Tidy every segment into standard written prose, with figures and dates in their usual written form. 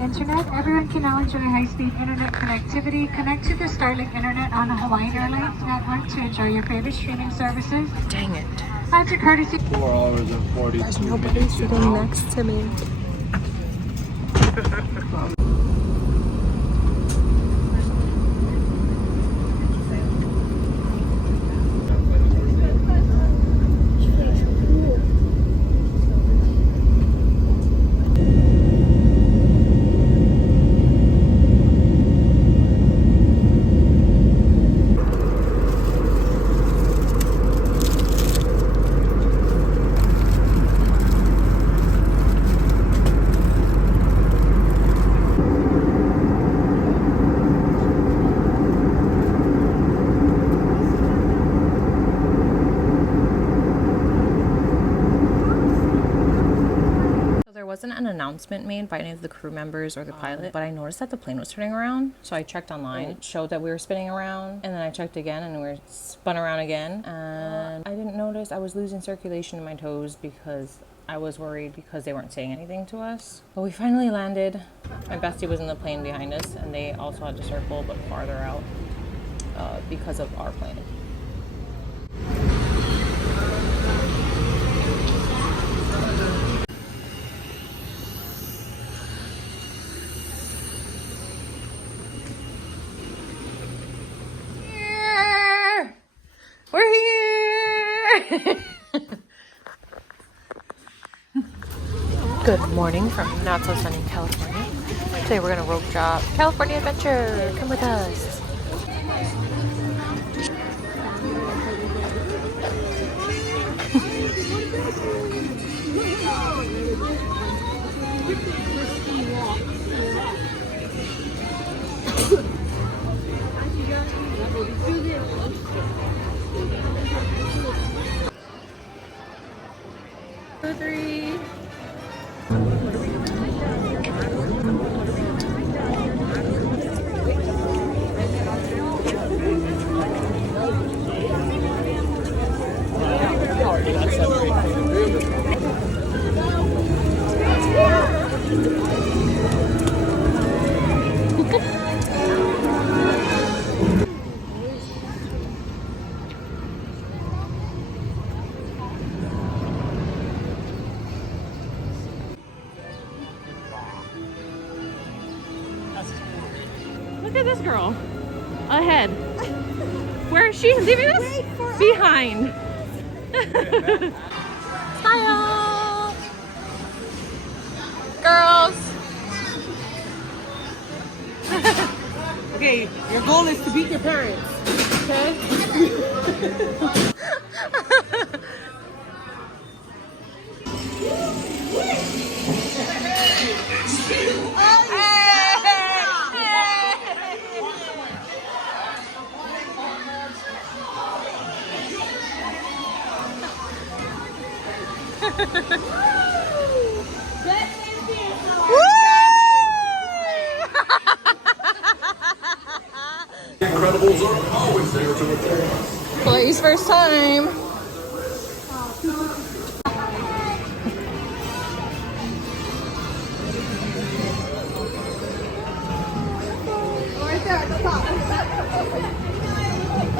Internet, everyone can now enjoy high-speed internet connectivity. Connect to the Starlink internet on the Hawaiian Airlines network to enjoy your favorite streaming services. Dang it. That's a courtesy. 4 hours and 42 There's minutes. nobody sitting next to me. Wasn't an announcement made by any of the crew members or the pilot, but I noticed that the plane was turning around, so I checked online. It showed that we were spinning around, and then I checked again and we were spun around again, and I didn't notice I was losing circulation in my toes because I was worried because they weren't saying anything to us. But we finally landed. My bestie was in the plane behind us, and they also had to circle but farther out because of our plane. We're here! Good morning from not so sunny California. Today we're gonna rope drop California Adventure. Come with us. Look at this girl. Ahead. Where is she leaving us? Behind. Smile! Girls! Okay, your goal is to beat your parents. Okay? Incredibles are always there to return. Chloe's first time. Right there at the top.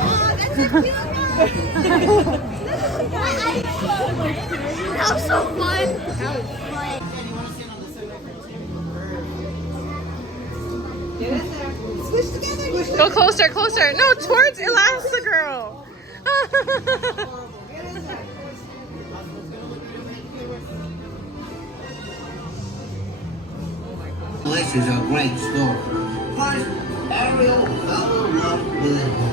Oh, that's a cute that was so fun. That was fun. Get in there. Squish together. Go closer, closer. No, towards Elastigirl. Get in there. This is a great story. First, Ariel fell in love with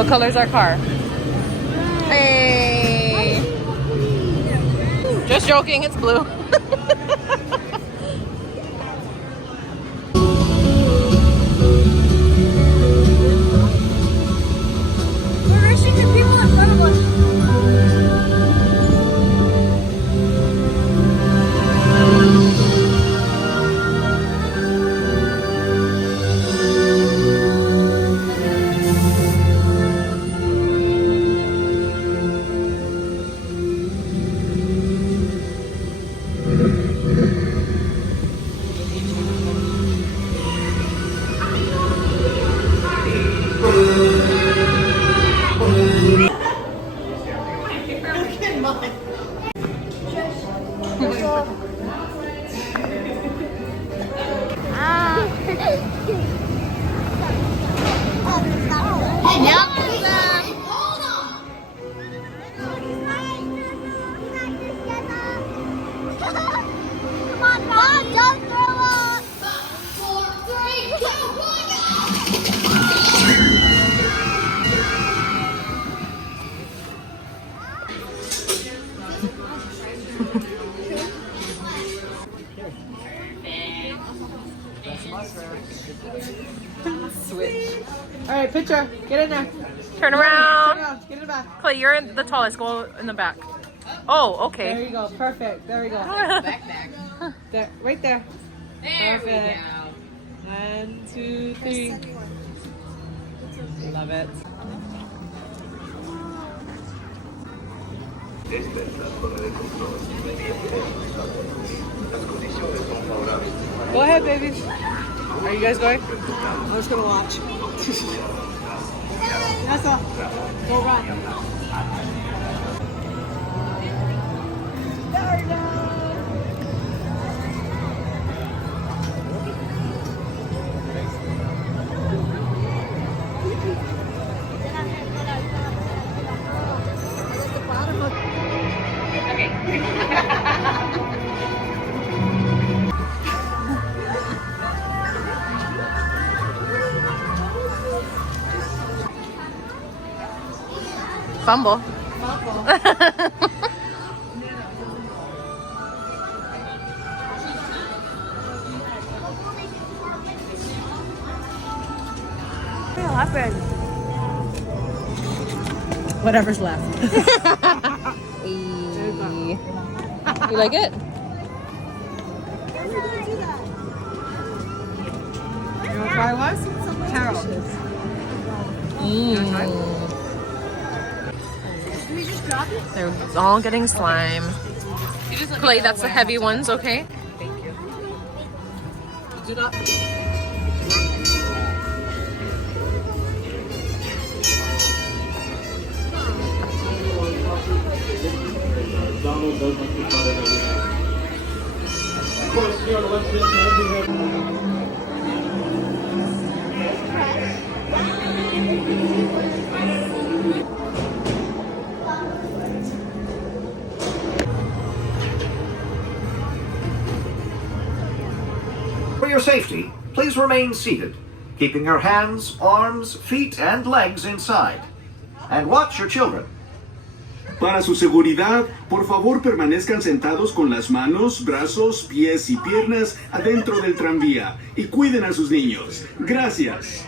What color's our car? Hey. Just joking, it's blue. We're rushing the people in front of us. Come on, Mom, don't throw up. 5, 4, 3, 2, 1. Switch. All right, picture. Get in there. Turn Turn around. around. Get in the back. Clay, you're in the tallest. Go in the back. Oh, There okay. you go. Perfect. There we go. There, right there. Perfect. We go. 1, 2, 3. Love it. Go ahead, babies. Are you guys going? I'm just gonna watch. That's all. Go run. Fumble. Whatever's left. You like it? You wanna try one? Carol. They're all getting slime. Clay, that's the heavy ones, okay? Do not. Donald does like to cut it every night. Of course, here on the left-hand side, we have For your safety, please remain seated, keeping your hands, arms, feet, and legs inside. And watch your children. Para su seguridad, por favor permanezcan sentados con las manos, brazos, pies y piernas adentro del tranvía y cuiden a sus niños. Gracias.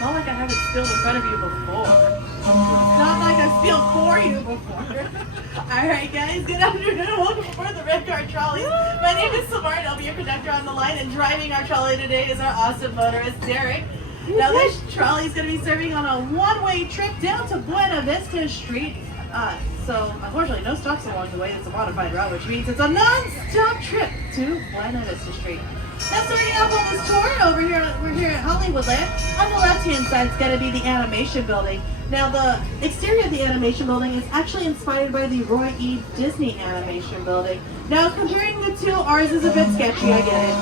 Not like I haven't spilled in front of you before. Not like I spilled for you before. Alright guys, good afternoon and welcome aboard the Red Car Trolleys. My name is Samar and I'll be your conductor on the line, and driving our trolley today is our awesome motorist, Derek. Now this trolley is going to be serving on a one-way trip down to Buena Vista Street. So unfortunately no stops along the way. It's a modified route, which means it's a non-stop trip to Buena Vista Street. Now starting off on this tour, we're here at Hollywoodland. On the left-hand side is going to be the animation building. Now the exterior of the animation building is actually inspired by the Roy E. Disney animation building. Now comparing the two, ours is a bit sketchy, I get it.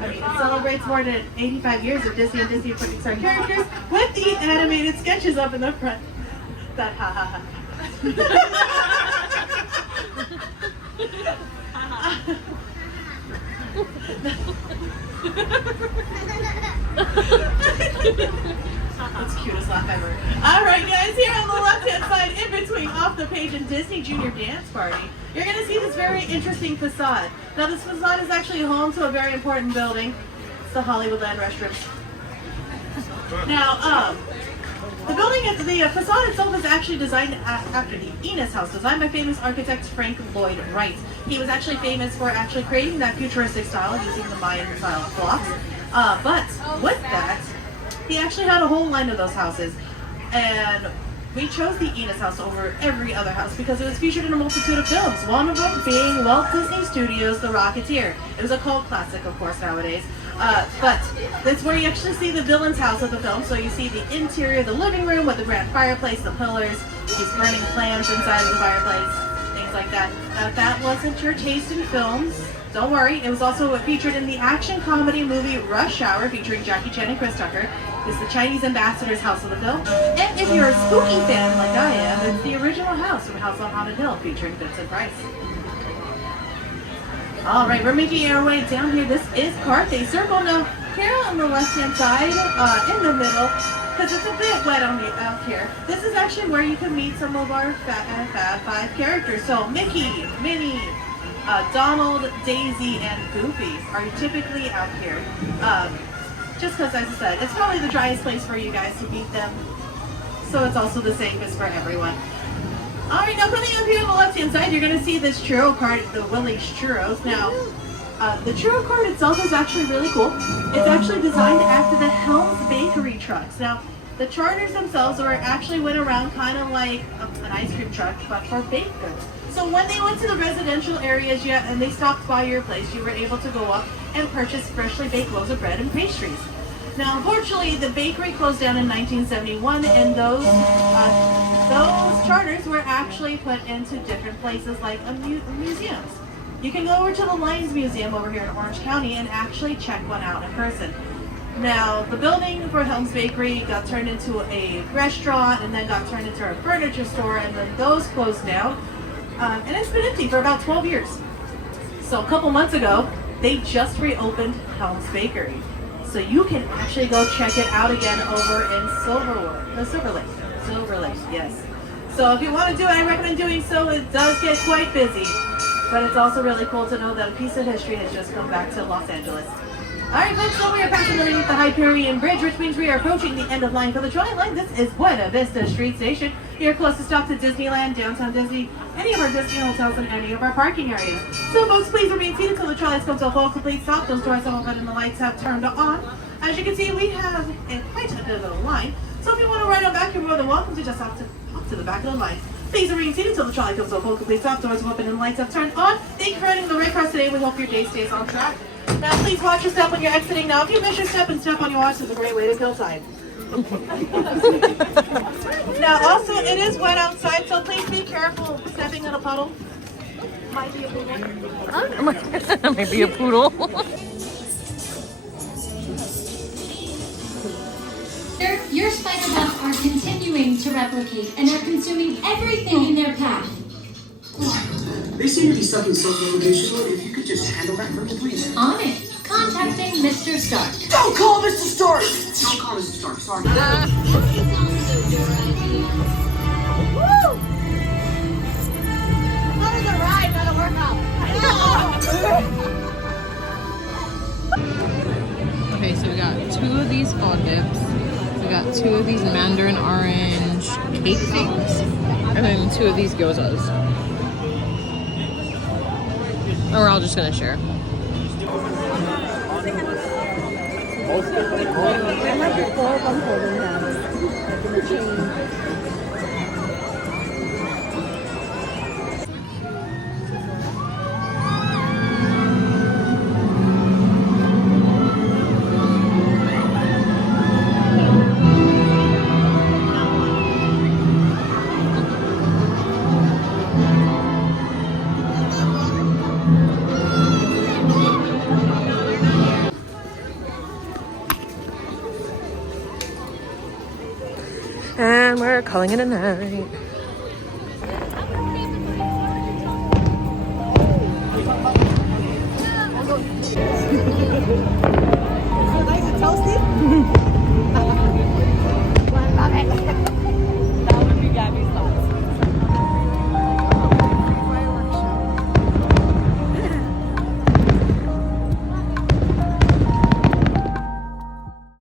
I mean, it celebrates more than 85 years of Disney and Disney Pixar characters with the animated sketches up in the front. That ha ha ha. That's the cutest laugh ever. Alright guys, here on the left hand side, in between Off the Page and Disney Junior Dance Party, you're going to see this very interesting facade. Now this facade is actually home to a very important building. It's the Hollywood-land restrooms. Now, the building, the facade itself is actually designed after the Enos House, designed by famous architect Frank Lloyd Wright. He was actually famous for actually creating that futuristic style using the Mayan style blocks. But with that, he actually had a whole line of those houses, and we chose the Enos House over every other house because it was featured in a multitude of films, one of them being Walt Disney Studios' The Rocketeer. It was a cult classic, of course, nowadays. But that's where you actually see the villain's house of the film. So you see the interior, the living room with the grand fireplace, the pillars, these burning clams inside of the fireplace, things like that. Now, if that wasn't your taste in films, don't worry. It was also featured in the action comedy movie Rush Hour, featuring Jackie Chan and Chris Tucker. It's the Chinese ambassador's house of the film. And if you're a spooky fan like I am, it's the original house from House on Haunted Hill, featuring Vincent Price. Alright, we're making our way down here. This is Carthay Circle. Now, here on the left-hand side, in the middle, because it's a bit wet out here, this is actually where you can meet some of our Fab Five characters. So, Mickey, Minnie, Donald, Daisy, and Goofy are typically out here. Just because, as I said, it's probably the driest place for you guys to meet them. So it's also the safest for everyone. Alright, now coming up here on the left-hand side, you're going to see this churro cart, the Willie's Churros. Now, the churro cart itself is actually really cool. It's actually designed after the Helms Bakery trucks. Now, the charters themselves actually went around kind of like an ice cream truck, but for baked goods. So when they went to the residential areas and they stopped by your place, you were able to go up and purchase freshly baked loaves of bread and pastries. Now, unfortunately, the bakery closed down in 1971, and those charters were actually put into different places like museums. You can go over to the Lions Museum over here in Orange County and actually check one out in person. Now, the building for Helms Bakery got turned into a restaurant and then got turned into a furniture store, and then those closed down. And it's been empty for about 12 years. So a couple months ago, they just reopened Helms Bakery. So you can actually go check it out again over in Silver Lake, yes. So if you want to do it, I recommend doing so. It does get quite busy, but it's also really cool to know that a piece of history has just come back to Los Angeles. Alright folks, so we are passing underneath the Hyperion Bridge, which means we are approaching the end of line for the trolley line. This is Buena Vista Street Station. Your closest stop to Disneyland, Downtown Disney, any of our Disney hotels, and any of our parking areas. So folks, please remain seated until the trolleys come to a full complete stop. Those doors have opened and the lights have turned on. As you can see, we have quite a bit of a line. So if you want to ride on back, you're more than welcome to just hop to the back of the line. Please remain seated until the trolley comes to a full complete stop. Doors have opened and the lights have turned on. Thank you for riding the red cross today. We hope your day stays on track. Now please watch your step when you're exiting. Now if you miss your step and step on your watch, it's a great way to kill time. Now also, it is wet outside, so please be careful stepping in a puddle. Might be a poodle. Might be a poodle. Your spider bots are continuing to replicate and are consuming everything in their path. They seem to be stuck in self-replication mode. If you could just handle that for me, please. On it. Contacting Mr. Stark. Don't call Mr. Stark! Don't call Mr. Stark, sorry. Woo! That was a ride, not a workout. Okay, so we got 2 of these fond dips. We got 2 of these mandarin orange cake things. And then 2 of these gyozas. And we're all just gonna share. And we're calling it a night. Thank you.